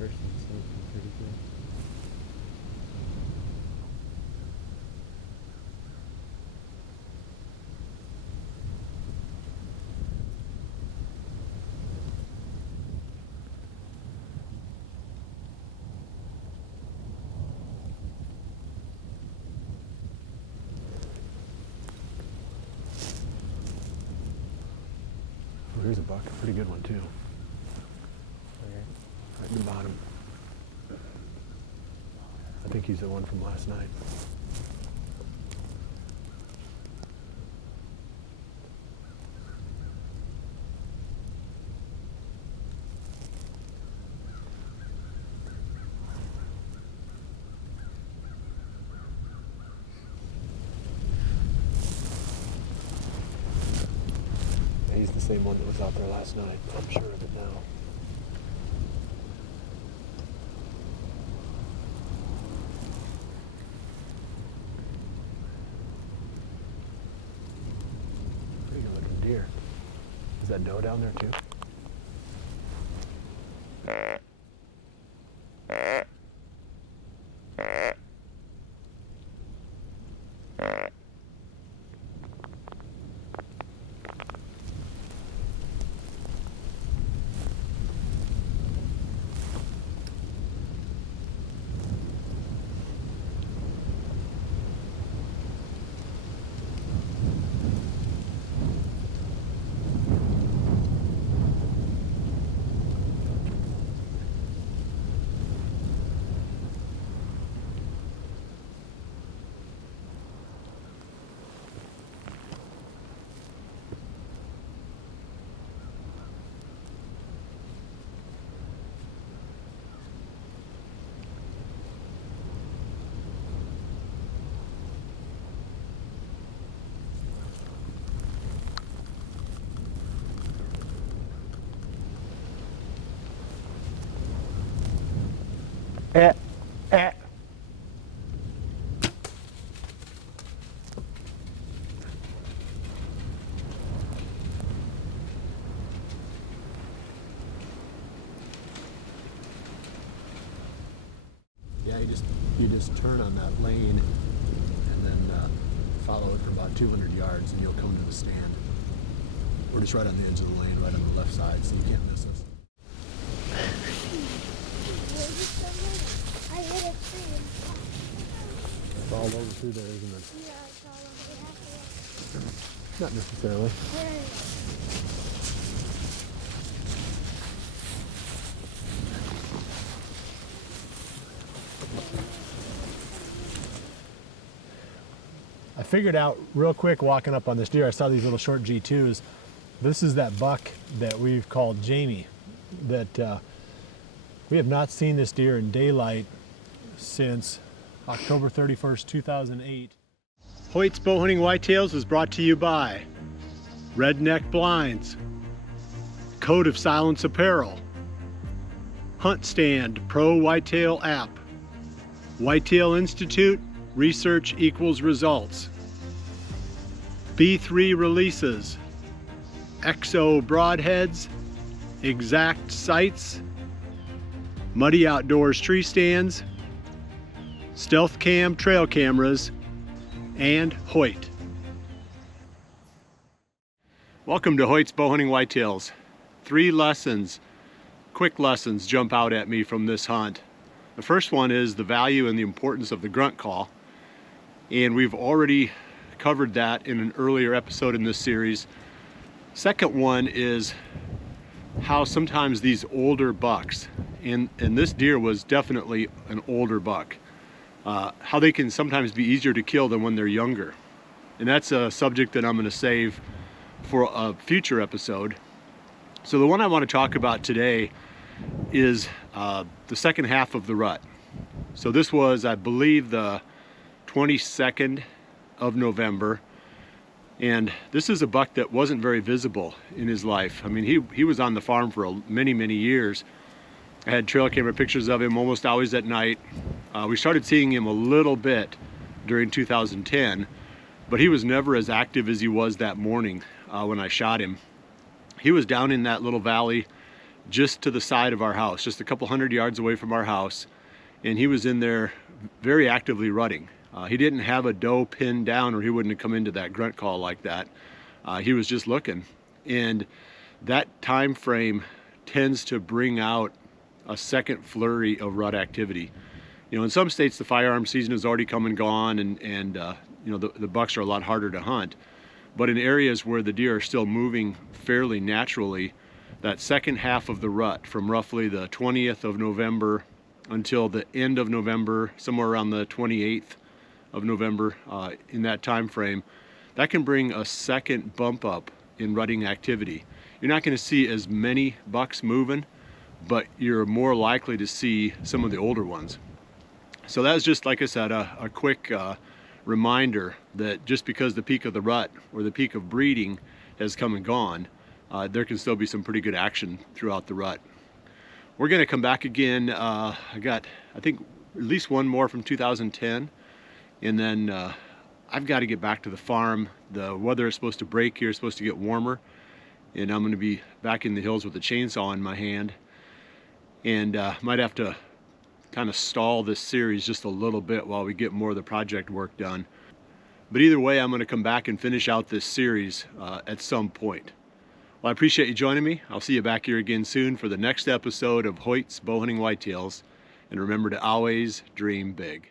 First one's looking pretty good. Oh, here's a buck, a pretty good one too. Okay. Right in the bottom. I think he's the one from last night. Yeah, he's the same one that was out there last night. I'm sure of it now. Pretty good looking deer. Is that doe down there too? Eh, eh. Yeah, you just turn on that lane and then follow it for about 200 yards and you'll come to the stand. We're just right on the edge of the lane, right on the left side, so you can't miss us. I hit a tree. It's all over through there, isn't it? Yeah, it's all over. Not necessarily. I figured out real quick walking up on this deer, I saw these little short G2s. This is that buck that we've called Jamie. That we have not seen this deer in daylight since October 31st, 2008. Hoyt's Bowhunting Whitetails is brought to you by Redneck Blinds, Code of Silence Apparel, Hunt Stand Pro Whitetail App, Whitetail Institute, Research Equals Results, B3 Releases, XO Broadheads, Exact Sights, Muddy Outdoors Tree Stands, Stealth Cam Trail Cameras, and Hoyt. Welcome to Hoyt's Bowhunting Whitetails. 3 lessons, quick lessons jump out at me from this hunt. The first one is the value and the importance of the grunt call. And we've already covered that in an earlier episode in this series. Second one is how sometimes these older bucks, and this deer was definitely an older buck, how they can sometimes be easier to kill than when they're younger. And that's a subject that I'm going to save for a future episode. So the one I want to talk about today is the second half of the rut. So this was, I believe, the 22nd of November. And this is a buck that wasn't very visible in his life. I mean, he was on the farm for many, many years. I had trail camera pictures of him almost always at night. We started seeing him a little bit during 2010, but he was never as active as he was that morning when I shot him. He was down in that little valley just to the side of our house, just a couple hundred yards away from our house, and he was in there very actively rutting. He didn't have a doe pinned down or he wouldn't have come into that grunt call like that. He was just looking, and that time frame tends to bring out a second flurry of rut activity. You know, in some states the firearm season has already come and gone, and you know, the bucks are a lot harder to hunt. But in areas where the deer are still moving fairly naturally, that second half of the rut, from roughly the 20th of November until the end of November, somewhere around the 28th of November, in that time frame, that can bring a second bump up in rutting activity. You're not going to see as many bucks moving, but you're more likely to see some of the older ones. So that was just, like I said, a quick reminder that just because the peak of the rut or the peak of breeding has come and gone, there can still be some pretty good action throughout the rut. We're going to come back again. I got, I think, at least one more from 2010, and then I've got to get back to the farm. The weather is supposed to break here, it's supposed to get warmer, and I'm going to be back in the hills with a chainsaw in my hand, and might have to kind of stall this series just a little bit while we get more of the project work done. But either way, I'm going to come back and finish out this series at some point. Well, I appreciate you joining me. I'll see you back here again soon for the next episode of Hoyt's Bowhunting Whitetails. And remember to always dream big.